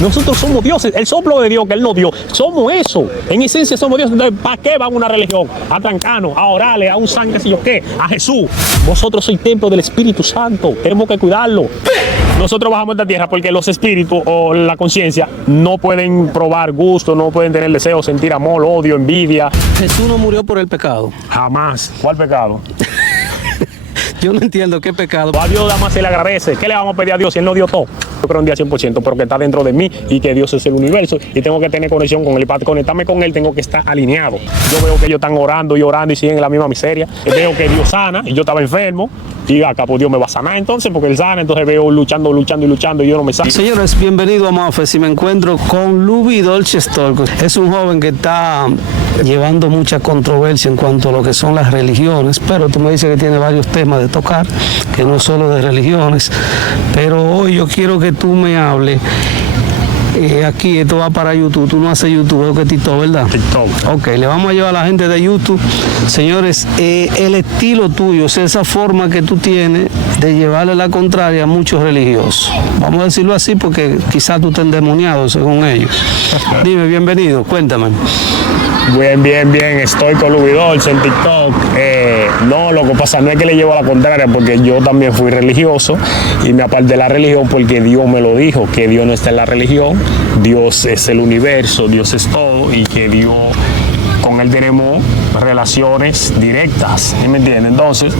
Nosotros somos dioses, el soplo de Dios que Él nos dio, somos eso, en esencia somos dioses. Entonces, ¿para qué van a una religión? A trancarnos, a orarle, a un san, qué sé yo qué, a Jesús. Vosotros sois templo del Espíritu Santo, tenemos que cuidarlo. Nosotros bajamos a esta tierra porque los espíritus o la conciencia no pueden probar gusto, no pueden tener deseo, sentir amor, odio, envidia. Jesús no murió por el pecado. Jamás. ¿Cuál pecado? Yo no entiendo qué pecado. A Dios nada más se le agradece. ¿Qué le vamos a pedir a Dios si Él nos dio todo? Yo creo en Dios 100%, pero que está dentro de mí y que Dios es el universo y tengo que tener conexión con Él. Y para conectarme con Él tengo que estar alineado. Yo veo que ellos están orando y orando y siguen en la misma miseria. Y veo que Dios sana y yo estaba enfermo y acá pues Dios me va a sanar entonces porque Él sana. Entonces veo luchando y yo no me sano. Señores, bienvenido a Mafes y me encuentro con Luby Dolce Storco. Es un joven que está llevando mucha controversia en cuanto a lo que son las religiones, pero tú me dices que tiene varios temas de tocar, que no solo de religiones, pero hoy yo quiero que tú me hables. Aquí esto va para YouTube, tú no haces YouTube, es que TikTok, ¿verdad? TikTok. Ok, le vamos a llevar a la gente de YouTube. Señores, el estilo tuyo, o sea, esa forma que tú tienes de llevarle la contraria a muchos religiosos. Vamos a decirlo así porque quizás tú estés endemoniado según ellos. Dime, bienvenido, cuéntame. Bien, estoy con Luby Dolce en TikTok. No, lo que pasa no es que le llevo a la contraria, porque yo también fui religioso y me aparté de la religión porque Dios me lo dijo, que Dios no está en la religión, Dios es el universo, Dios es todo y que Dios, con Él tenemos relaciones directas, ¿sí me entiendes? Entonces,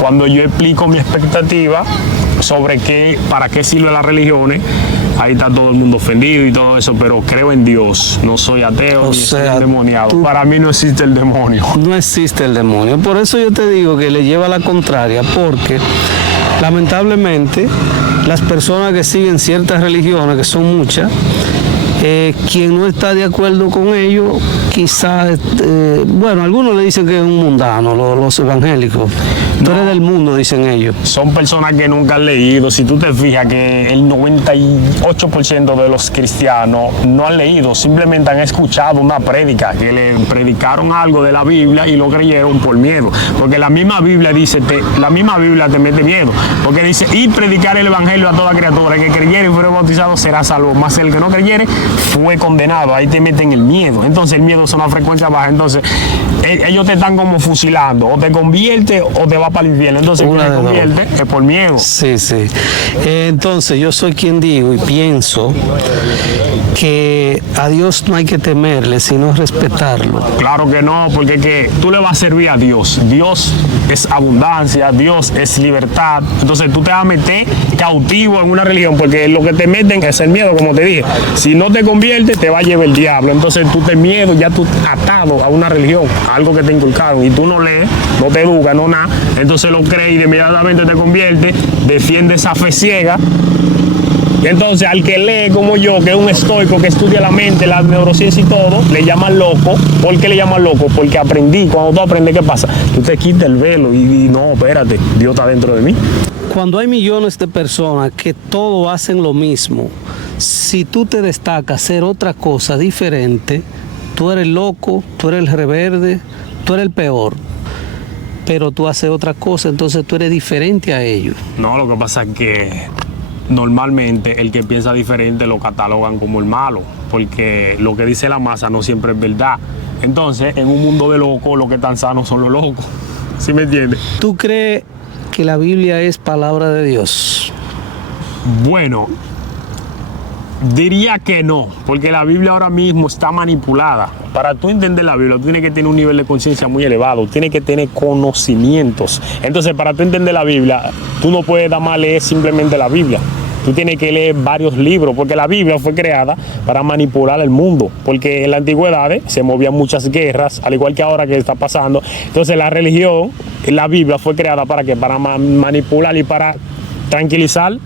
cuando yo explico mi expectativa sobre para qué sirven las religiones, ahí está todo el mundo ofendido y todo eso, pero creo en Dios, no soy ateo ni soy endemoniado. Para mí no existe el demonio. No existe el demonio, por eso yo te digo que le lleva a la contraria, porque lamentablemente las personas que siguen ciertas religiones, que son muchas, quien no está de acuerdo con ellos, quizás, bueno, algunos le dicen que es un mundano, los evangélicos. Tú eres del mundo, dicen ellos. Son personas que nunca han leído. Si tú te fijas que el 98% de los cristianos no han leído, simplemente han escuchado una prédica, que le predicaron algo de la Biblia y lo creyeron por miedo. Porque la misma Biblia dice, la misma Biblia te mete miedo. Porque dice, y predicar el evangelio a toda criatura, el que creyere y fuere bautizado será salvo, mas el que no creyere fue condenado. Ahí te meten el miedo. Entonces el miedo es una frecuencia baja. Entonces ellos te están como fusilando, o te convierte o te va para el infierno. Entonces quien te convierte es por miedo. Sí. Entonces yo soy quien digo y pienso que a Dios no hay que temerle, sino respetarlo. Claro que no, porque es que tú le vas a servir a Dios. Dios es abundancia, Dios es libertad. Entonces tú te vas a meter cautivo en una religión, porque lo que te meten es el miedo, como te dije. Si no te conviertes, te va a llevar el diablo. Entonces tú te miedo, ya tú atado a una religión, a algo que te inculcaron, y tú no lees, no te educas, no nada. Entonces lo crees y inmediatamente te conviertes, defiendes esa fe ciega. Y entonces al que lee como yo, que es un estoico que estudia la mente, la neurociencia y todo, le llaman loco. ¿Por qué le llaman loco? Porque aprendí. Cuando tú aprendes, ¿qué pasa? Tú te quitas el velo y no, espérate, Dios está dentro de mí. Cuando hay millones de personas que todos hacen lo mismo, si tú te destacas a hacer otra cosa diferente, tú eres loco, tú eres el reverde, tú eres el peor. Pero tú haces otra cosa, entonces tú eres diferente a ellos. No, lo que pasa es que normalmente el que piensa diferente lo catalogan como el malo, porque lo que dice la masa no siempre es verdad. Entonces, en un mundo de locos, los que están sanos son los locos. ¿Sí me entiendes? ¿Tú crees que la Biblia es palabra de Dios? Bueno, diría que no, porque la Biblia ahora mismo está manipulada. Para tú entender la Biblia, tú tienes que tener un nivel de conciencia muy elevado, tienes que tener conocimientos. Entonces, para tú entender la Biblia, tú no puedes nada más leer simplemente la Biblia. Tú tienes que leer varios libros, porque la Biblia fue creada para manipular el mundo, porque en la antigüedad se movían muchas guerras, al igual que ahora que está pasando. Entonces la religión, la Biblia fue creada ¿para qué? Para manipular y para tranquilizar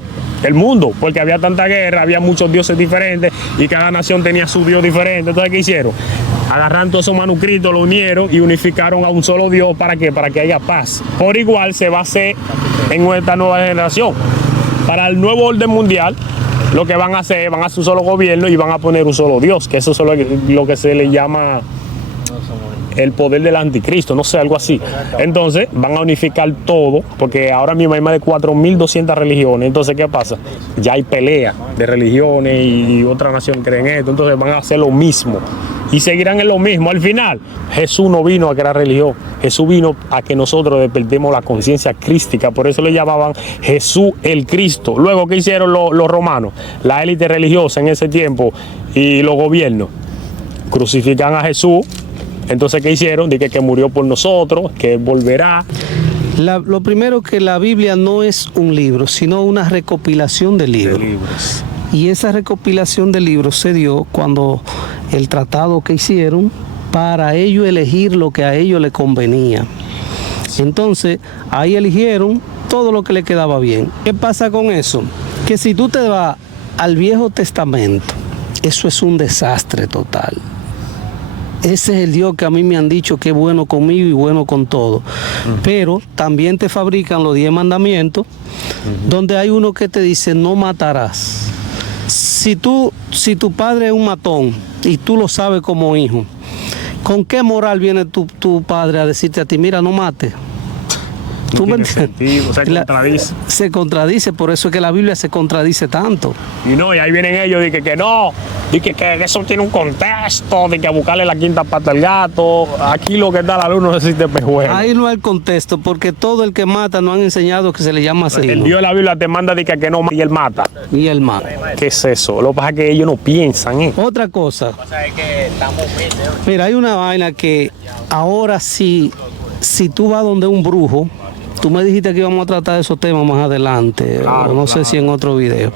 el mundo, porque había tanta guerra, había muchos dioses diferentes y cada nación tenía su dios diferente. Entonces, ¿qué hicieron? Agarraron todos esos manuscritos, lo unieron y unificaron a un solo Dios. ¿Para qué? Para que haya paz. Por igual se va a hacer en esta nueva generación. Para el nuevo orden mundial, lo que van a hacer, van a hacer un solo gobierno y van a poner un solo Dios, que eso es lo que se le llama el poder del anticristo, no sé, algo así. Entonces van a unificar todo, porque ahora mismo hay más de 4.200 religiones. Entonces, ¿qué pasa? Ya hay pelea de religiones y otras naciones creen esto, entonces van a hacer lo mismo. Y seguirán en lo mismo. Al final, Jesús no vino a crear religión. Jesús vino a que nosotros despertemos la conciencia crística. Por eso le llamaban Jesús el Cristo. Luego, ¿qué hicieron los romanos? La élite religiosa en ese tiempo y los gobiernos crucifican a Jesús. Entonces, ¿qué hicieron? Dije que murió por nosotros, que volverá. Lo primero, que la Biblia no es un libro, sino una recopilación de libros. Y esa recopilación de libros se dio cuando el tratado que hicieron, para ellos elegir lo que a ellos les convenía. Entonces, ahí eligieron todo lo que le quedaba bien. ¿Qué pasa con eso? Que si tú te vas al Viejo Testamento, eso es un desastre total. Ese es el Dios que a mí me han dicho que es bueno conmigo y bueno con todo. Pero también te fabrican los 10 mandamientos, donde hay uno que te dice: no matarás. Si tu padre es un matón y tú lo sabes como hijo, ¿con qué moral viene tu padre a decirte a ti: mira, no mates? ¿Tú me entiendes? Se contradice. Se contradice, por eso es que la Biblia se contradice tanto. Y no, y ahí vienen ellos, dicen que no, dicen que eso tiene un contexto, de que a buscarle la quinta pata al gato. Aquí lo que da la luz no existe pejuelo. Ahí no hay contexto, porque todo el que mata nos han enseñado que se le llama asesino. El Dios de la Biblia te manda de que no y él mata. Y él mata. ¿Qué es eso? Lo que pasa es que ellos no piensan, ¿eh? Otra cosa. Mira, hay una vaina que ahora si tú vas donde un brujo, tú me dijiste que íbamos a tratar de esos temas más adelante, claro, no sé si en otro video.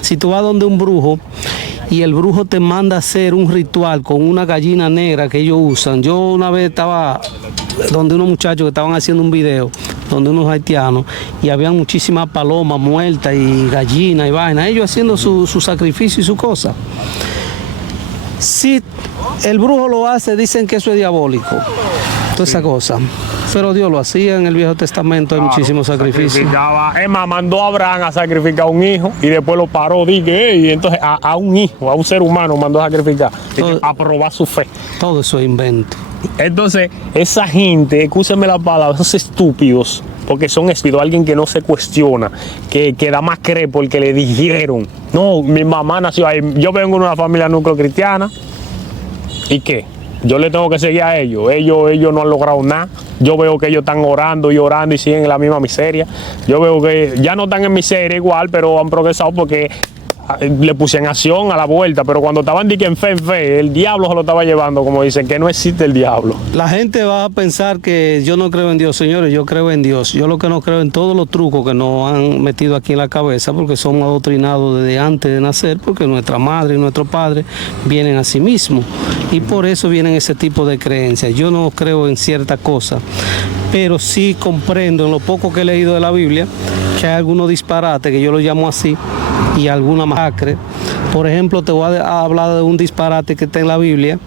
Si tú vas donde un brujo y el brujo te manda a hacer un ritual con una gallina negra que ellos usan. Yo una vez estaba donde unos muchachos que estaban haciendo un video, donde unos haitianos, y habían muchísimas palomas muertas y gallinas y vainas, ellos haciendo su sacrificio y su cosa. Si el brujo lo hace, dicen que eso es diabólico, toda esa cosa. Pero Dios lo hacía en el Viejo Testamento, hay muchísimos sacrificios. Es más, mandó a Abraham a sacrificar a un hijo y después lo paró, dije, y entonces a un hijo, a un ser humano mandó a sacrificar, a probar su fe. Todo eso es invento. Entonces, esa gente, escúchame la palabra, esos estúpidos, porque son estúpidos, alguien que no se cuestiona, que da más cree porque le dijeron. No, mi mamá nació ahí, yo vengo de una familia núcleo cristiana, ¿y qué? Yo le tengo que seguir a ellos. Ellos no han logrado nada. Yo veo que ellos están orando y orando y siguen en la misma miseria. Yo veo que ya no están en miseria igual, pero han progresado porque le puse en acción a la vuelta. Pero cuando estaban en fe, el diablo se lo estaba llevando, como dicen, que no existe el diablo. La gente va a pensar que yo no creo en Dios. Señores, yo creo en Dios. Yo lo que no creo en todos los trucos que nos han metido aquí en la cabeza, porque somos adoctrinados desde antes de nacer, porque nuestra madre y nuestro padre vienen a sí mismos. Y por eso vienen ese tipo de creencias. Yo no creo en cierta cosa, pero sí comprendo en lo poco que he leído de la Biblia que hay algunos disparates, que yo lo llamo así, y alguna masacre. Por ejemplo, te voy a hablar de un disparate que está en la Biblia,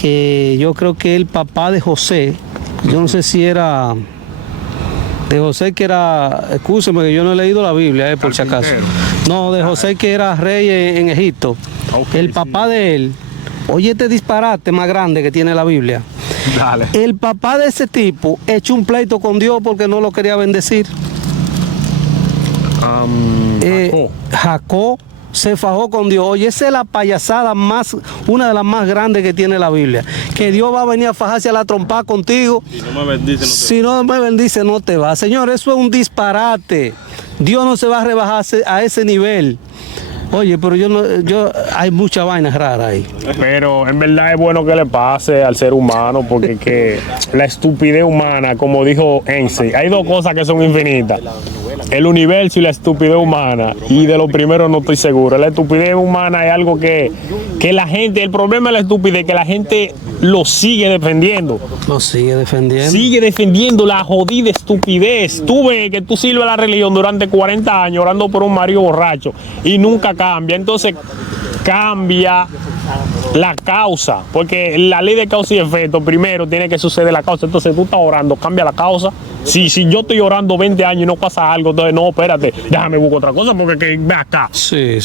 que yo creo que el papá de José, yo no sé si era de José, que era, escúcheme que yo no he leído la Biblia, por si acaso. No, de José, que era rey en Egipto. Okay, el papá de él, oye este disparate más grande que tiene la Biblia. Dale. El papá de ese tipo echó un pleito con Dios porque no lo quería bendecir. Jacob se fajó con Dios. Oye, esa es la payasada más, una de las más grandes que tiene la Biblia. Que Dios va a venir a fajarse a la trompa contigo. Si no me bendice, no te va. Señor, eso es un disparate. Dios no se va a rebajar a ese nivel. Oye, pero hay mucha vaina rara ahí. Pero en verdad es bueno que le pase al ser humano, porque que la estupidez humana, como dijo Einstein, hay dos cosas que son infinitas: el universo y la estupidez humana. Y de lo primero no estoy seguro. La estupidez humana es algo que la gente, el problema es la estupidez, que la gente lo sigue defendiendo. Lo sigue defendiendo. Sigue defendiendo la jodida estupidez. Tú ves que tú sirves a la religión durante 40 años orando por un marido borracho y nunca cambia. Entonces cambia la causa, porque la ley de causa y efecto, primero tiene que suceder la causa. Entonces tú estás orando, cambia la causa. Si yo estoy orando 20 años y no pasa algo, entonces no, espérate, déjame buscar otra cosa porque ve acá. Sí.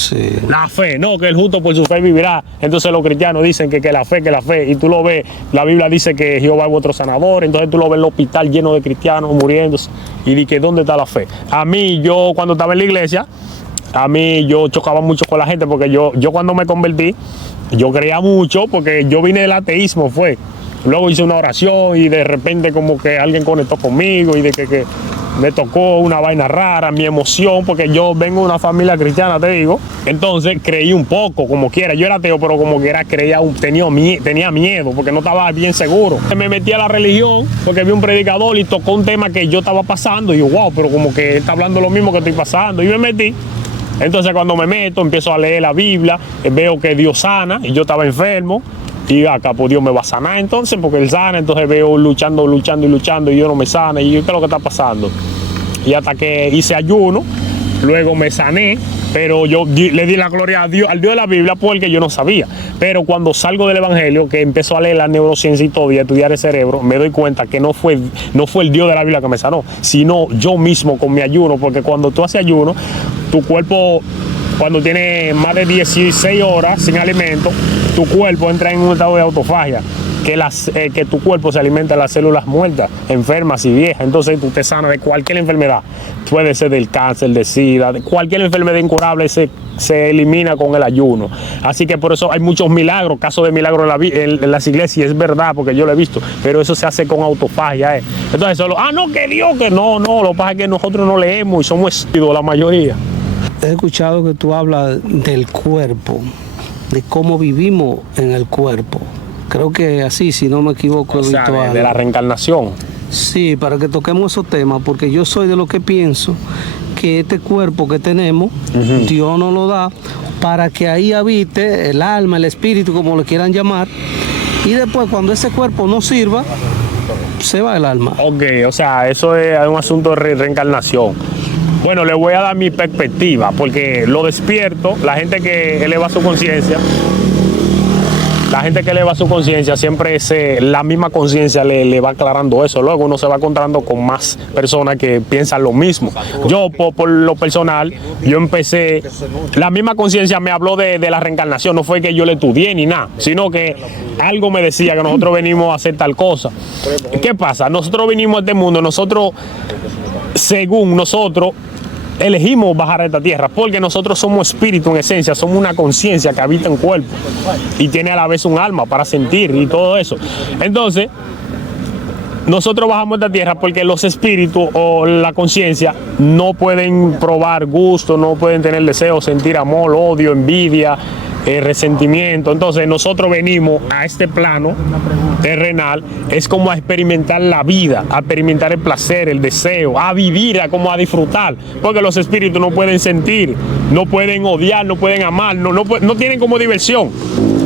La fe, no, que el justo por su fe vivirá. Entonces los cristianos dicen que la fe, y tú lo ves, la Biblia dice que Jehová es vuestro sanador, entonces tú lo ves en el hospital lleno de cristianos muriéndose, y di que ¿dónde está la fe? A mí, yo cuando estaba en la iglesia, yo chocaba mucho con la gente porque yo cuando me convertí, yo creía mucho porque yo vine del ateísmo, luego hice una oración y de repente como que alguien conectó conmigo y de que me tocó una vaina rara, mi emoción, porque yo vengo de una familia cristiana, te digo. Entonces creí un poco, como quiera. Yo era ateo, pero como quiera tenía miedo, porque no estaba bien seguro. Me metí a la religión, porque vi un predicador y tocó un tema que yo estaba pasando. Y yo, wow, pero como que está hablando lo mismo que estoy pasando. Y me metí. Entonces cuando me meto, empiezo a leer la Biblia, veo que Dios sana, y yo estaba enfermo. Y acá, pues Dios me va a sanar entonces, porque Él sana. Entonces veo luchando, y Dios no me sana. Y yo, ¿qué es lo que está pasando? Y hasta que hice ayuno, luego me sané, pero yo le di la gloria a Dios, al Dios de la Biblia, porque yo no sabía. Pero cuando salgo del Evangelio, que empiezo a leer la neurociencia y todo, y a estudiar el cerebro, me doy cuenta que no fue el Dios de la Biblia que me sanó, sino yo mismo con mi ayuno, porque cuando tú haces ayuno, tu cuerpo, cuando tiene más de 16 horas sin alimento, tu cuerpo entra en un estado de autofagia, que tu cuerpo se alimenta de las células muertas, enfermas y viejas. Entonces tú te sanas de cualquier enfermedad. Puede ser del cáncer, de SIDA, de cualquier enfermedad incurable se elimina con el ayuno. Así que por eso hay muchos milagros, casos de milagros en las iglesias, es verdad, porque yo lo he visto, pero eso se hace con autofagia. Entonces solo, que Dios, que no, lo que pasa es que nosotros no leemos y somos estúpidos la mayoría. He escuchado que tú hablas del cuerpo, de cómo vivimos en el cuerpo. Creo que así, si no me equivoco, de la reencarnación. Sí, para que toquemos esos temas, porque yo soy de lo que pienso que este cuerpo que tenemos, Dios nos lo da para que ahí habite el alma, el espíritu, como le quieran llamar, y después cuando ese cuerpo no sirva, se va el alma. Ok, o sea, eso es un asunto de reencarnación. Bueno, le voy a dar mi perspectiva, porque lo despierto, la gente que eleva su conciencia, siempre la misma conciencia le va aclarando eso. Luego uno se va encontrando con más personas que piensan lo mismo. Yo, por lo personal, yo empecé, la misma conciencia me habló de la reencarnación. No fue que yo le estudié ni nada, sino que algo me decía que nosotros venimos a hacer tal cosa. ¿Qué pasa? Nosotros vinimos a este mundo, según nosotros, elegimos bajar a esta tierra porque nosotros somos espíritu en esencia, somos una conciencia que habita en cuerpo y tiene a la vez un alma para sentir y todo eso. Entonces, nosotros bajamos a esta tierra porque los espíritus o la conciencia no pueden probar gusto, no pueden tener deseo, sentir amor, odio, envidia, resentimiento. Entonces nosotros venimos a este plano terrenal, es como a experimentar la vida, a experimentar el placer, el deseo, a vivir, como a disfrutar, porque los espíritus no pueden sentir, no pueden odiar, no pueden amar, no tienen como diversión.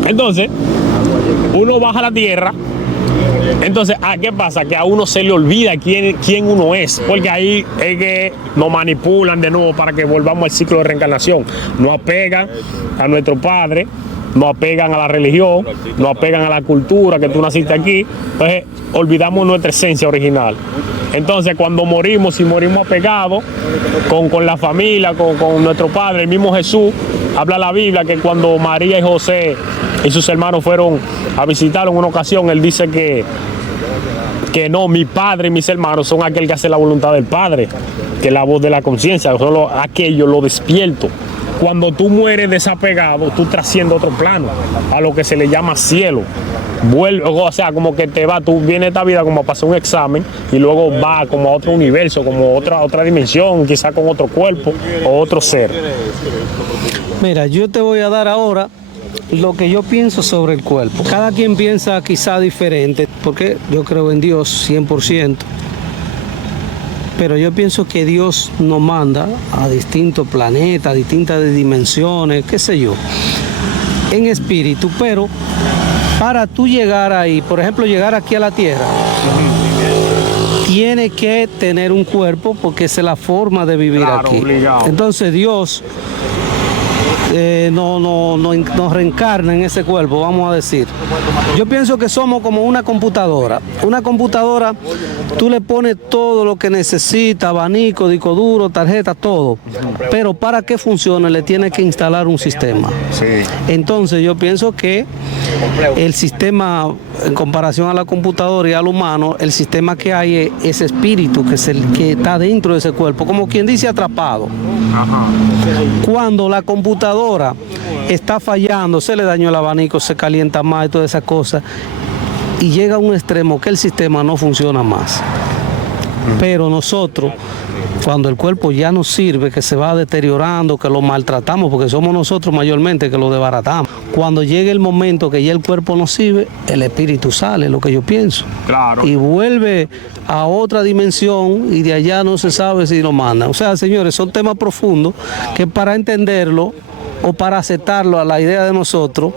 Entonces uno baja a la tierra. Entonces, ¿qué pasa? Que a uno se le olvida quién uno es, porque ahí es que nos manipulan de nuevo para que volvamos al ciclo de reencarnación. Nos apegan a nuestro padre, nos apegan a la religión, nos apegan a la cultura, que tú naciste aquí, entonces olvidamos nuestra esencia original. Entonces, cuando morimos, si morimos apegados con la familia, con nuestro padre, el mismo Jesús, habla la Biblia que cuando María y José y sus hermanos fueron a visitarlo en una ocasión, él dice que no, mi padre y mis hermanos son aquel que hace la voluntad del Padre, que es la voz de la conciencia, solo aquello lo despierto. Cuando tú mueres desapegado, tú trasciendes otro plano, a lo que se le llama cielo. O sea, como que tú vienes a esta vida como a pasar un examen y luego va como a otro universo, como otra dimensión, quizá con otro cuerpo o otro ser. Mira, yo te voy a dar ahora lo que yo pienso sobre el cuerpo. Cada quien piensa quizá diferente, porque yo creo en Dios 100%. Pero yo pienso que Dios nos manda a distintos planetas, a distintas dimensiones, qué sé yo, en espíritu. Pero para tú llegar ahí, por ejemplo, llegar aquí a la Tierra, tiene que tener un cuerpo porque esa es la forma de vivir aquí. Obligado. Entonces Dios nos reencarna en ese cuerpo, vamos a decir. Yo pienso que somos como una computadora. Una computadora, tú le pones todo lo que necesita, abanico, disco duro, tarjeta, todo. Pero para que funcione le tienes que instalar un sistema. Sí. Entonces yo pienso que el sistema, en comparación a la computadora y al humano, el sistema que hay es ese espíritu que está dentro de ese cuerpo, como quien dice atrapado. Ajá. Cuando la computadora está fallando, se le dañó el abanico, se calienta más y todas esas cosas, y llega a un extremo que el sistema no funciona más. Pero nosotros, cuando el cuerpo ya no sirve, que se va deteriorando, que lo maltratamos, porque somos nosotros mayormente que lo desbaratamos. Cuando llegue el momento que ya el cuerpo no sirve, el espíritu sale, lo que yo pienso. Claro. Y vuelve a otra dimensión y de allá no se sabe si lo mandan. O sea, señores, son temas profundos que para entenderlo o para aceptarlo a la idea de nosotros,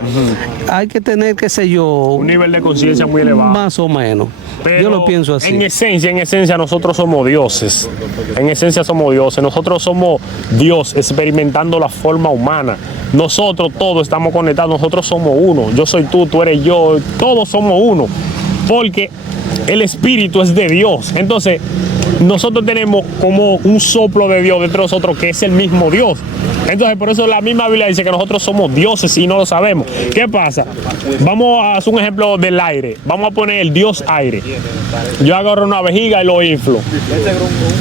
hay que tener, qué sé yo, Un nivel de conciencia muy elevado. más o menos. Pero Yo lo pienso así. En esencia, nosotros somos dioses. En esencia somos dioses. Nosotros somos Dios experimentando la forma humana. Nosotros todos estamos conectados. Nosotros somos uno. Yo soy tú eres yo. Todos somos uno. Porque el espíritu es de Dios. Entonces, nosotros tenemos como un soplo de Dios dentro de nosotros que es el mismo Dios. Entonces, por eso la misma Biblia dice que nosotros somos dioses y no lo sabemos. ¿Qué pasa? Vamos a hacer un ejemplo del aire. Vamos a poner el Dios aire. Yo agarro una vejiga y lo inflo.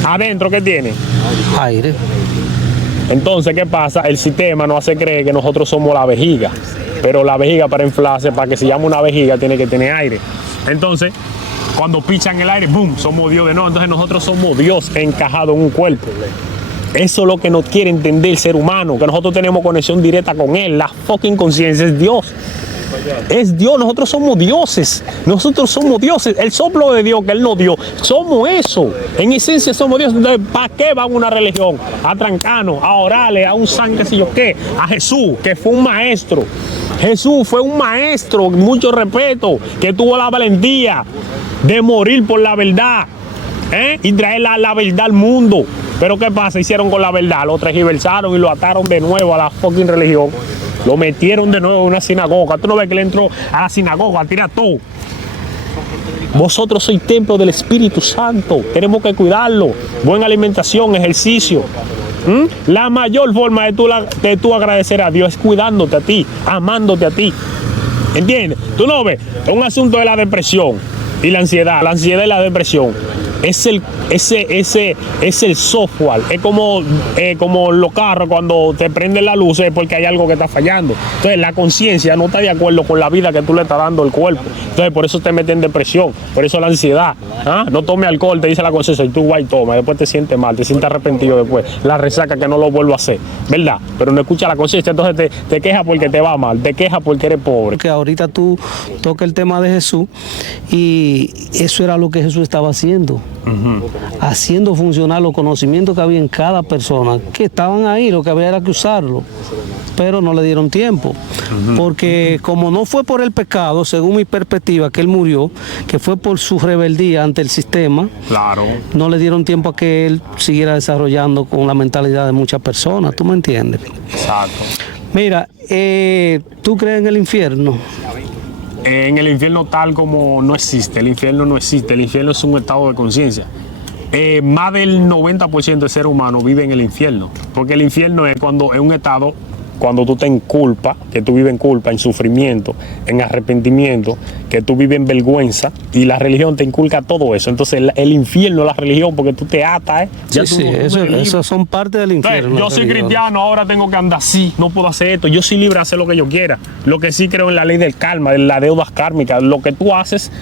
Adentro, ¿qué tiene? Aire. Entonces, ¿qué pasa? El sistema nos hace creer que nosotros somos la vejiga. Pero la vejiga para inflarse, para que se llame una vejiga, tiene que tener aire. Entonces, cuando pichan el aire, ¡boom!, somos Dios de nuevo. Entonces nosotros somos Dios encajado en un cuerpo. Eso es lo que no quiere entender el ser humano, que nosotros tenemos conexión directa con Él. La fucking conciencia es Dios. Es Dios, nosotros somos dioses. Nosotros somos dioses. El soplo de Dios que Él nos dio, somos eso. En esencia somos dioses. Entonces, ¿para qué va una religión? A trancarnos, a orarle, a un san, qué sé yo qué. A Jesús, que fue un maestro. Jesús fue un maestro, mucho respeto, que tuvo la valentía de morir por la verdad, y traer la verdad al mundo. Pero ¿qué pasa? Hicieron con la verdad, lo transgiversaron y lo ataron de nuevo a la fucking religión. Lo metieron de nuevo en una sinagoga. Tú no ves que él entró a la sinagoga a tirar todo. Vosotros sois templo del Espíritu Santo. Tenemos que cuidarlo. Buena alimentación, ejercicio. La mayor forma de tú agradecer a Dios es cuidándote a ti, amándote a ti. ¿Entiendes? Tú no ves, es un asunto de la depresión y la ansiedad. La ansiedad y la depresión es el software. Es como los carros cuando te prenden la luz, es porque hay algo que está fallando. Entonces la conciencia no está de acuerdo con la vida que tú le estás dando al cuerpo. Entonces por eso te mete en depresión, por eso la ansiedad. No tome alcohol, te dice la conciencia, y tú vas y tomas, después te sientes mal, te sientes arrepentido después, la resaca que no lo vuelvo a hacer, ¿verdad? Pero no escucha la conciencia, entonces te quejas porque te va mal, te quejas porque eres pobre. Que ahorita tú tocas el tema de Jesús y eso era lo que Jesús estaba haciendo. Haciendo funcionar los conocimientos que había en cada persona, que estaban ahí, lo que había era que usarlo, pero no le dieron tiempo, porque como no fue por el pecado, según mi perspectiva, que él murió, que fue por su rebeldía ante el sistema, Claro. no le dieron tiempo a que él siguiera desarrollando con la mentalidad de muchas personas, ¿tú me entiendes? Exacto. Mira, ¿tú crees en el infierno? En el infierno tal como no existe, el infierno no existe, el infierno es un estado de conciencia. Más del 90% del ser humano vive en el infierno, porque el infierno es cuando es un estado, cuando tú estás en culpa, que tú vives en culpa, en sufrimiento, en arrepentimiento, que tú vives en vergüenza, y la religión te inculca todo eso. Entonces el infierno es la religión, porque tú te atas, Eso son parte del infierno. Yo soy cristiano, ahora tengo que andar así, no puedo hacer esto, yo soy libre de hacer lo que yo quiera. Lo que sí creo en la ley del karma, de las deudas kármicas. Lo que tú haces,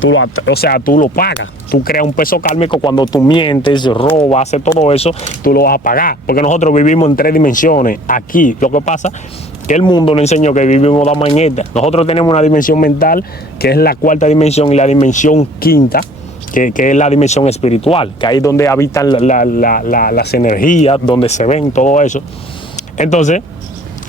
tú lo pagas. Tú creas un peso kármico cuando tú mientes, robas, haces todo eso, tú lo vas a pagar. Porque nosotros vivimos en 3 dimensiones. Aquí, lo que pasa que el mundo nos enseñó que vivimos dama en esta. Nosotros tenemos una dimensión mental, que es la 4ª dimensión, y la dimensión 5ª, que es la dimensión espiritual, que ahí es donde habitan las energías, donde se ven todo eso. Entonces,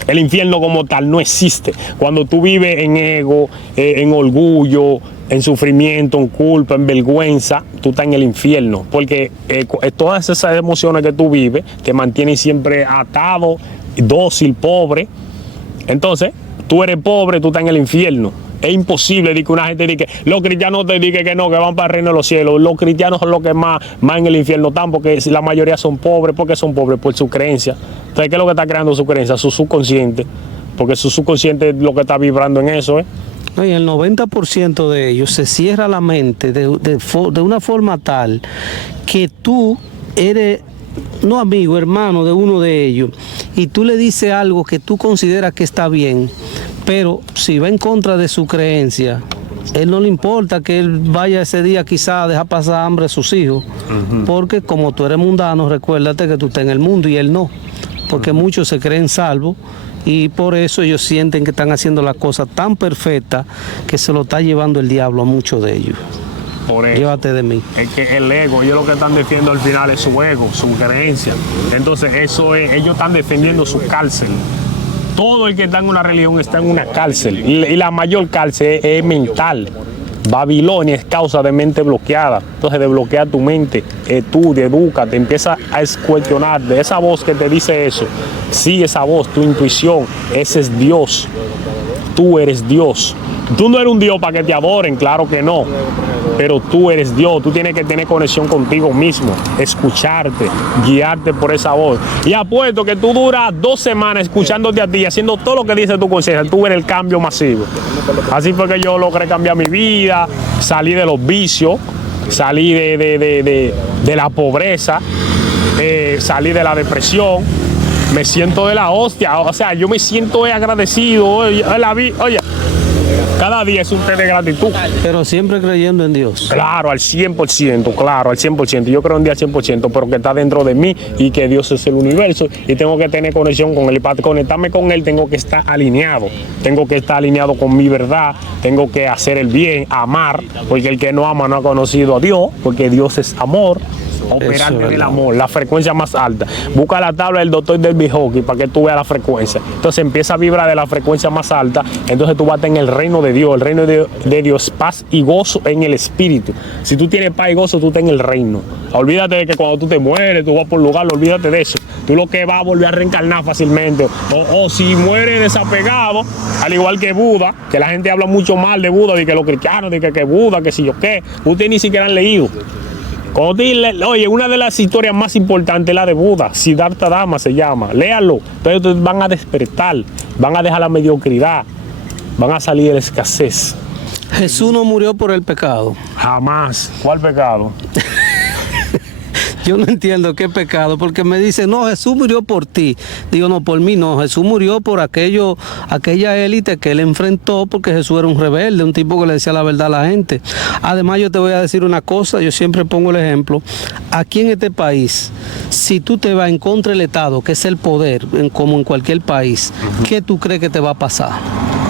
el infierno como tal no existe. Cuando tú vives en ego, en orgullo, en sufrimiento, en culpa, en vergüenza, tú estás en el infierno. Porque todas esas emociones que tú vives te mantienen siempre atado dócil, pobre. Entonces, tú eres pobre, tú estás en el infierno. Es imposible de que una gente diga, los cristianos te digan que no, que van para el reino de los cielos. Los cristianos son los que más en el infierno están, porque la mayoría son pobres. ¿Por qué son pobres? Por su creencia. Entonces, ¿qué es lo que está creando su creencia? Su subconsciente. Porque su subconsciente es lo que está vibrando en eso, ¿eh? No, y el 90% de ellos se cierra la mente de una forma tal que tú eres, no amigo, hermano de uno de ellos, y tú le dices algo que tú consideras que está bien, pero si va en contra de su creencia, él no le importa que él vaya ese día quizá a dejar pasar hambre a sus hijos, porque como tú eres mundano, recuérdate que tú estás en el mundo y él no, porque muchos se creen salvos. Y por eso ellos sienten que están haciendo la cosa tan perfecta que se lo está llevando el diablo a muchos de ellos. Por eso, llévate de mí. Es que el ego, ellos lo que están defendiendo al final es su ego, su creencia. Entonces eso es, ellos están defendiendo su cárcel. Todo el que está en una religión está en una cárcel. Y la mayor cárcel es mental. Babilonia es causa de mente bloqueada. Entonces desbloquea tu mente, estudia, educa, te empieza a cuestionar de esa voz que te dice eso. Sí, esa voz, tu intuición, ese es Dios. Tú eres Dios. Tú no eres un Dios para que te adoren, claro que no. Pero tú eres Dios, tú tienes que tener conexión contigo mismo, escucharte, guiarte por esa voz. Y apuesto que tú duras 2 semanas escuchándote a ti, haciendo todo lo que dice tu conciencia, tú eres el cambio masivo. Así fue que yo logré cambiar mi vida, salí de los vicios, salí de la pobreza, salí de la depresión, me siento de la hostia, o sea, yo me siento agradecido. Oye, cada día es un té de gratitud. Pero siempre creyendo en Dios. Claro, al 100%, claro, al 100%. Yo creo en Dios al 100%, pero que está dentro de mí y que Dios es el universo y tengo que tener conexión con Él. Y para conectarme con Él tengo que estar alineado. Tengo que estar alineado con mi verdad, tengo que hacer el bien, amar, porque el que no ama no ha conocido a Dios, porque Dios es amor. Operar en el amor, la frecuencia más alta. Busca la tabla del doctor del Bihoki para que tú veas la frecuencia. Entonces empieza a vibrar de la frecuencia más alta. Entonces tú vas a estar en el reino de Dios. El reino de Dios, paz y gozo en el espíritu. Si tú tienes paz y gozo, tú estás en el reino. Olvídate de que cuando tú te mueres, tú vas por lugar, olvídate de eso. Tú lo que vas a volver a reencarnar fácilmente. O si mueres desapegado, al igual que Buda, que la gente habla mucho mal de Buda, de que los cristianos, de que Buda, que si yo qué. Ustedes ni siquiera han leído. Oye, una de las historias más importantes es la de Buda, Siddhartha Dhamma se llama, léalo. Entonces van a despertar, van a dejar la mediocridad, van a salir de la escasez. Jesús no murió por el pecado. Jamás. ¿Cuál pecado? Yo no entiendo qué pecado, porque me dicen, no, Jesús murió por ti. Digo, no, por mí no, Jesús murió por aquella élite que él enfrentó, porque Jesús era un rebelde, un tipo que le decía la verdad a la gente. Además, yo te voy a decir una cosa, yo siempre pongo el ejemplo, aquí en este país, si tú te vas en contra del Estado, que es el poder, como en cualquier país, ¿qué tú crees que te va a pasar?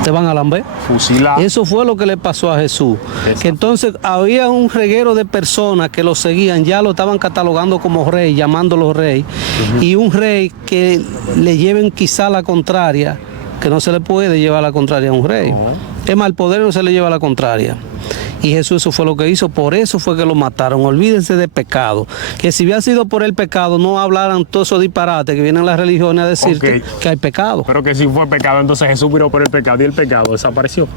¿Te van a lamber? Fusilar. Eso fue lo que le pasó a Jesús. Que entonces había un reguero de personas que lo seguían, ya lo estaban catalogando como rey, llamándolo rey, y un rey que le lleven quizá la contraria, que no se le puede llevar la contraria a un rey. Es más, el poder no se le lleva la contraria. Y Jesús eso fue lo que hizo, por eso fue que lo mataron. Olvídense de pecado. Que si hubiera sido por el pecado, no hablaran todos esos disparates que vienen las religiones a decirte que hay pecado. Pero que si fue pecado, entonces Jesús murió por el pecado y el pecado desapareció.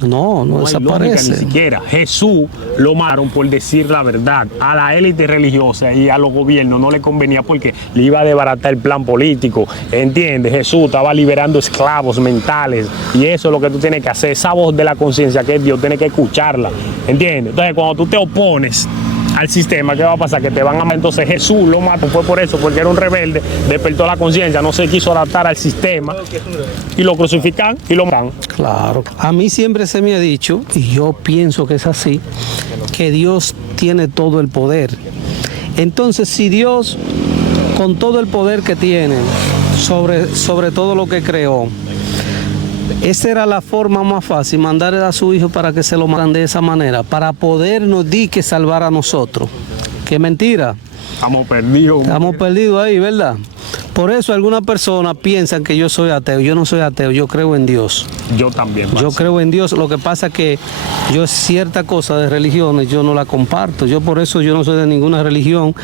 No desaparece. Ni siquiera. Jesús lo mataron por decir la verdad. A la élite religiosa y a los gobiernos no le convenía porque le iba a desbaratar el plan político. ¿Entiendes? Jesús estaba liberando esclavos mentales y eso es lo que tú tienes que hacer. Esa voz de la conciencia que es Dios, tienes que escucharla. ¿Entiendes? Entonces, cuando tú te opones al sistema, ¿qué va a pasar? Que te van a matar. Entonces Jesús lo mató, fue por eso, porque era un rebelde, despertó la conciencia, no se quiso adaptar al sistema y lo crucifican y lo matan. Claro, a mí siempre se me ha dicho, y yo pienso que es así, que Dios tiene todo el poder. Entonces, si Dios, con todo el poder que tiene sobre todo lo que creó, esa era la forma más fácil, mandarle a su hijo para que se lo manden de esa manera, para podernos que salvar a nosotros. ¡Qué mentira! Estamos perdidos. Estamos perdidos ahí, ¿verdad? Por eso algunas personas piensan que yo soy ateo. Yo no soy ateo, yo creo en Dios. Yo también. Yo creo en Dios. Lo que pasa es que yo cierta cosa de religiones yo no la comparto. Yo por eso yo no soy de ninguna religión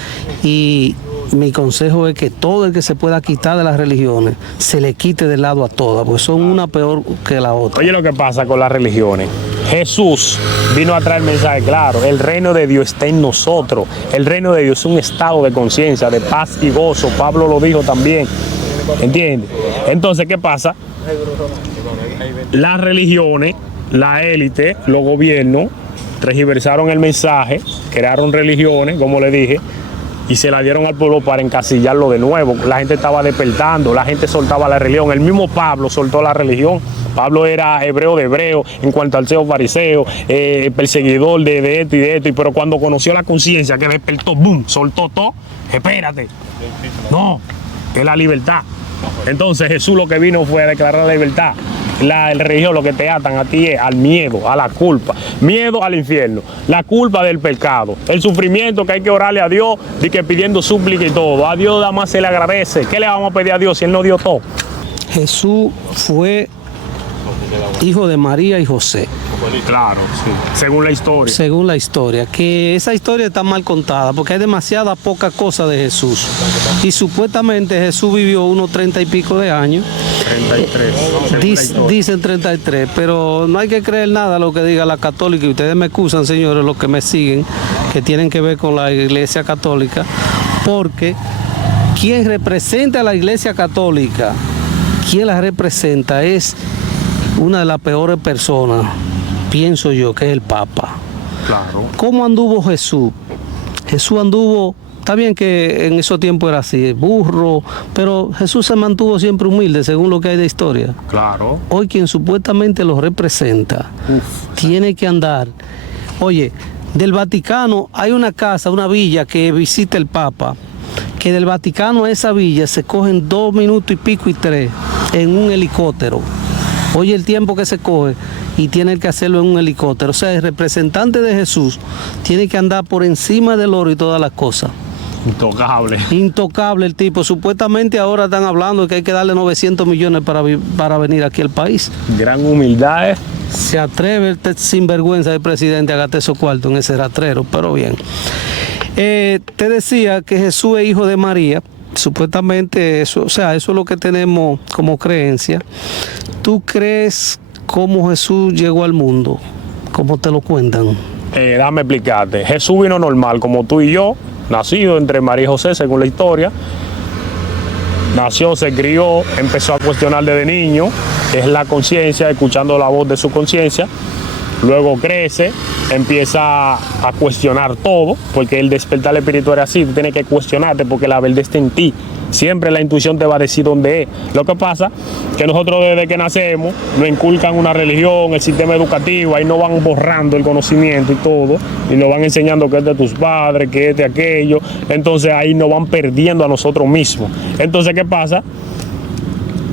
y mi consejo es que todo el que se pueda quitar de las religiones, se le quite de lado a todas, porque son una peor que la otra. Oye lo que pasa con las religiones. Jesús vino a traer el mensaje claro. El reino de Dios está en nosotros. El reino de Dios es un estado de conciencia, de paz y gozo. Pablo lo dijo también. ¿Entiendes? Entonces, ¿qué pasa? Las religiones, la élite, los gobiernos, tergiversaron el mensaje, crearon religiones, como le dije, y se la dieron al pueblo para encasillarlo de nuevo. La gente estaba despertando, la gente soltaba la religión. El mismo Pablo soltó la religión. Pablo era hebreo de hebreo, en cuanto al seo fariseo, perseguidor de esto y de esto. Pero cuando conoció la conciencia, que despertó, ¡boom!, soltó todo. Espérate. No, es la libertad. Entonces Jesús lo que vino fue a declarar la libertad. La religión lo que te atan a ti es al miedo, a la culpa, miedo al infierno, la culpa del pecado, el sufrimiento que hay que orarle a Dios, de que pidiendo súplica y todo. A Dios nada más se le agradece. ¿Qué le vamos a pedir a Dios si Él no dio todo? Jesús fue hijo de María y José. Claro, sí. Según la historia. Según la historia, que esa historia está mal contada porque hay demasiada poca cosa de Jesús. Y supuestamente Jesús vivió unos 30 y pico de años. 33. Dicen 33, pero no hay que creer nada a lo que diga la católica. Y ustedes me excusan, señores, los que me siguen, que tienen que ver con la Iglesia Católica, porque quien representa a la Iglesia Católica, quien la representa es una de las peores personas, pienso yo, que es el Papa. Claro. ¿Cómo anduvo Jesús? Jesús anduvo, está bien que en esos tiempos era así, burro, pero Jesús se mantuvo siempre humilde, según lo que hay de historia. Claro. Hoy quien supuestamente lo representa, tiene que andar. Oye, del Vaticano hay una casa, una villa que visita el Papa, que del Vaticano a esa villa se cogen 2 minutos y pico y 3 en un helicóptero. Oye el tiempo que se coge y tiene que hacerlo en un helicóptero. O sea, el representante de Jesús tiene que andar por encima del oro y todas las cosas. Intocable. Intocable el tipo. Supuestamente ahora están hablando de que hay que darle 900 millones para venir aquí al país. Gran humildad, ¿eh? Se atreve el sinvergüenza del presidente a gastar esos cuartos en ese rastrero, pero bien. Te decía que Jesús es hijo de María. Supuestamente eso, o sea, eso es lo que tenemos como creencia. ¿Tú crees cómo Jesús llegó al mundo? ¿Cómo te lo cuentan? Déjame explicarte. Jesús vino normal, como tú y yo, nacido entre María y José, según la historia. Nació, se crió, empezó a cuestionar desde niño, es la conciencia, escuchando la voz de su conciencia. Luego crece, empieza a cuestionar todo, porque el despertar espiritual es así, tú tienes que cuestionarte porque la verdad está en ti. Siempre la intuición te va a decir dónde es. Lo que pasa es que nosotros desde que nacemos nos inculcan una religión, el sistema educativo, ahí nos van borrando el conocimiento y todo, y nos van enseñando que es de tus padres, que es de aquello. Entonces ahí nos van perdiendo a nosotros mismos. Entonces, ¿qué pasa?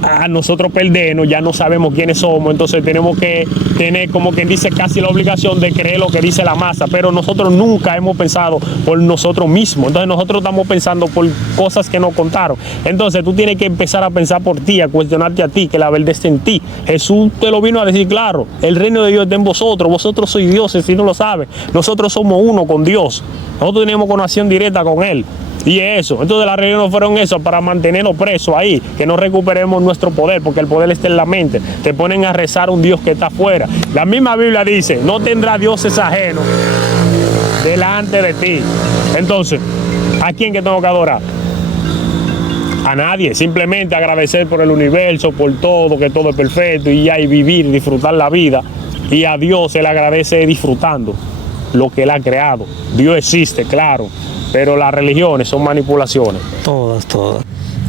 A nosotros perdernos, ya no sabemos quiénes somos, entonces tenemos que tener, como quien dice, casi la obligación de creer lo que dice la masa, pero nosotros nunca hemos pensado por nosotros mismos. Entonces nosotros estamos pensando por cosas que nos contaron. Entonces tú tienes que empezar a pensar por ti, a cuestionarte a ti, que la verdad está en ti. Jesús te lo vino a decir claro: el reino de Dios está en vosotros, vosotros sois dioses, si no lo sabes. Nosotros somos uno con Dios, nosotros tenemos conexión directa con Él. Y eso, entonces las religiones fueron eso, para mantenernos presos ahí, que no recuperemos nuestro poder, porque el poder está en la mente. Te ponen a rezar a un Dios que está afuera. La misma Biblia dice: no tendrá dioses ajenos delante de ti. Entonces, ¿a quién que tengo que adorar? A nadie, simplemente agradecer por el universo, por todo, que todo es perfecto, y ya, y vivir, disfrutar la vida. Y a Dios se le agradece disfrutando lo que Él ha creado. Dios existe, claro, pero las religiones son manipulaciones. Todas.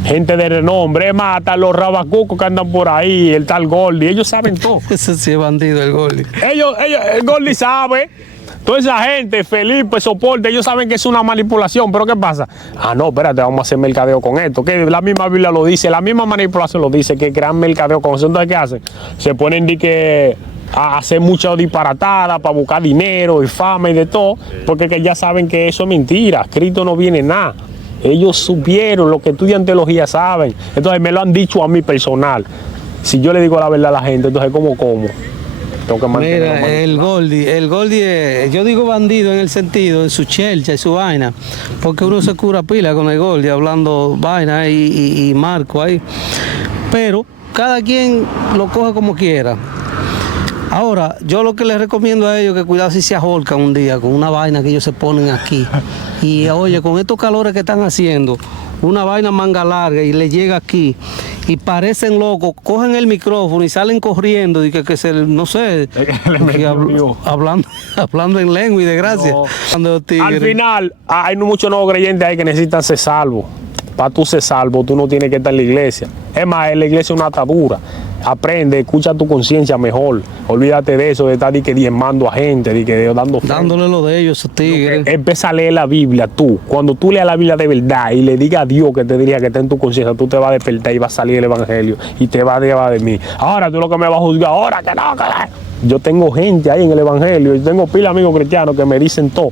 Gente de renombre, mata los rabacucos que andan por ahí, el tal Gordy, ellos saben todo. Ese sí es bandido, el Gordy. Ellos, el Gordy sabe. Toda esa gente, Felipe, Soporte, ellos saben que es una manipulación, pero ¿qué pasa? Ah, no, espérate, vamos a hacer mercadeo con esto, que la misma Biblia lo dice, la misma manipulación lo dice, que crean mercadeo con eso. Entonces, ¿qué hacen? Se ponen a hacer mucha disparatada para buscar dinero y fama y de todo, porque que ya saben que eso es mentira, Cristo no viene nada. Ellos supieron, los que estudian teología saben. Entonces me lo han dicho a mí personal. Si yo le digo la verdad a la gente, entonces ¿cómo? Tengo que mantenerlo. Mira, el Goldie, yo digo bandido en el sentido de su chelcha y su vaina, porque uno se cura pila con el Goldie hablando vaina y marco ahí, pero cada quien lo coge como quiera. Ahora, yo lo que les recomiendo a ellos es que cuidado si se ahorcan un día con una vaina que ellos se ponen aquí. Y oye, con estos calores que están haciendo, una vaina manga larga y le llega aquí y parecen locos, cogen el micrófono y salen corriendo y que se, no sé, hablando en lengua y de gracia. No. Al final, hay muchos nuevos creyentes ahí que necesitan ser salvos. Para tú ser salvo, tú no tienes que estar en la iglesia. Es más, en la iglesia es una atadura. Aprende, escucha tu conciencia mejor. Olvídate de eso, de estar diezmando a gente, dándole lo de ellos, tigres. Empieza a leer la Biblia tú. Cuando tú leas la Biblia de verdad y le digas a Dios que te diría que está en tu conciencia, tú te vas a despertar y va a salir el evangelio y te vas a llevar de mí. Ahora tú lo que me vas a juzgar, ahora que no, que... Yo tengo gente ahí en el evangelio, yo tengo pila de amigos cristianos que me dicen todo.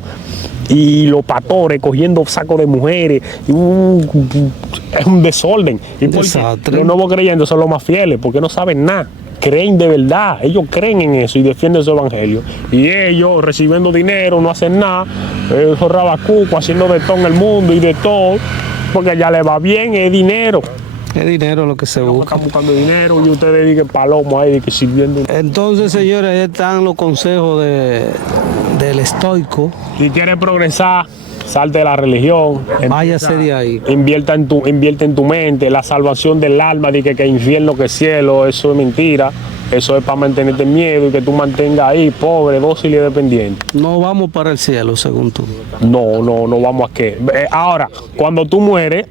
Y los pastores cogiendo sacos de mujeres, es un desorden. Y los nuevos creyentes son los más fieles, porque no saben nada, creen de verdad, ellos creen en eso y defienden su evangelio. Y ellos recibiendo dinero, no hacen nada, esos rabacucos haciendo de todo en el mundo y de todo, porque ya le va bien, es dinero. Es dinero lo que se busca. Están buscando dinero y ustedes dicen palomo ahí, que sirviendo. Entonces, señores, ahí están los consejos del estoico. Si quieres progresar, salte de la religión. Váyase de ahí. Invierte en tu mente. La salvación del alma, de que infierno, que cielo, eso es mentira. Eso es para mantenerte en miedo y que tú mantengas ahí, pobre, dócil y dependiente. No vamos para el cielo, según tú. No vamos a qué. Ahora, cuando tú mueres,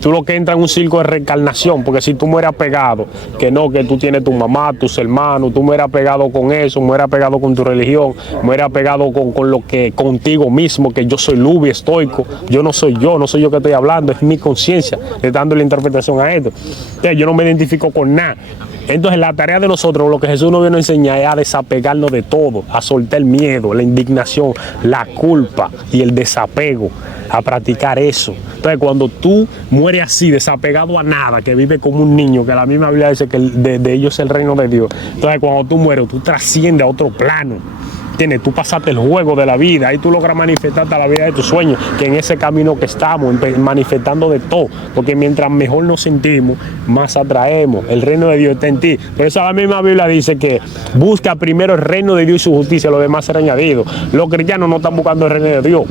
tú lo que entra en un circo de reencarnación, porque si tú mueres apegado, que tú tienes tu mamá, tus hermanos, tú mueres apegado con eso, mueres apegado con tu religión, mueres apegado con lo que contigo mismo, que yo soy Lubi, estoico, no soy yo que estoy hablando, es mi conciencia, le dando la interpretación a esto. Entonces, yo no me identifico con nada. Entonces la tarea de nosotros, lo que Jesús nos vino a enseñar es a desapegarnos de todo, a soltar el miedo, la indignación, la culpa y el desapego, a practicar eso. Entonces cuando tú mueres así, desapegado a nada, que vive como un niño, que la misma Biblia dice que de ellos es el reino de Dios. Entonces cuando tú mueres, tú trasciendes a otro plano. Tú pasaste el juego de la vida, ahí tú logras manifestarte a la vida de tus sueños, que en ese camino que estamos, manifestando de todo, porque mientras mejor nos sentimos, más atraemos, el reino de Dios está en ti. Por eso la misma Biblia dice que busca primero el reino de Dios y su justicia, lo demás será añadido. Los cristianos no están buscando el reino de Dios,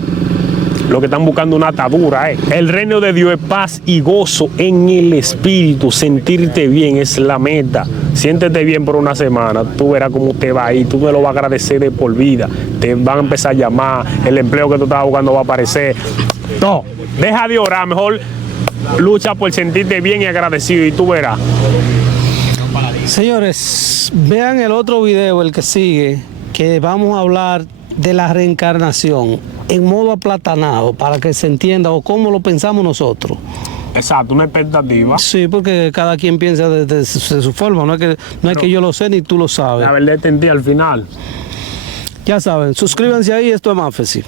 lo que están buscando una atadura. El reino de Dios es paz y gozo en el espíritu. Sentirte bien es la meta. Siéntete bien por una semana, tú verás cómo te va a ir, tú me lo vas a agradecer de por vida. Te van a empezar a llamar, el empleo que tú estabas buscando va a aparecer. No, deja de orar, mejor lucha por sentirte bien y agradecido y tú verás. Señores, vean el otro video, el que sigue, que vamos a hablar de la reencarnación en modo aplatanado, para que se entienda o cómo lo pensamos nosotros. Exacto, una expectativa. Sí, porque cada quien piensa de su forma, no es que yo lo sé ni tú lo sabes. La verdad entendí al final. Ya saben, suscríbanse ahí, esto es Mafesi.